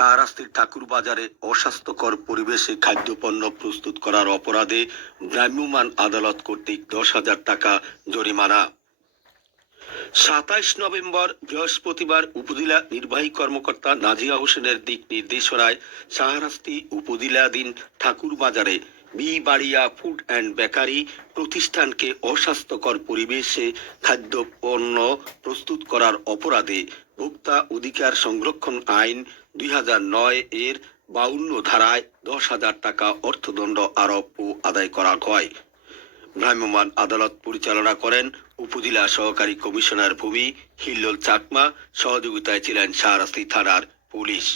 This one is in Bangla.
শাহরাস্তির ঠাকুর বাজারে অস্বাস্থ্যকর পরিবেশে খাদ্যপণ্য প্রস্তুত করার অপরাধে ভ্রাম্যমাণ আদালত কর্তৃক 10,000 টাকা জরিমানা। 27 নভেম্বর বৃহস্পতিবার উপজেলা নির্বাহী কর্মকর্তা নাজিয়া হোসেনের দিক নির্দেশনায় শাহরাস্তি উপজেলাধীন ঠাকুর বাজারে বাড়িয়া ফুড অ্যান্ড বেকারি প্রতিষ্ঠানকে অস্বাস্থ্যকর পরিবেশে খাদ্যপণ্য প্রস্তুত করার অপরাধে ভোক্তা অধিকার সংরক্ষণ আইন 2009 এর 52 ধারায় 10,000 টাকা অর্থদণ্ড আরোপ ও আদায় করা হয়। ভ্রাম্যমাণ আদালত পরিচালনা করেন উপজেলা সহকারী কমিশনার ভূমি হিল্লোল চাকমা। সহযোগিতায় ছিলেন শাহরাস্তি থানার পুলিশ।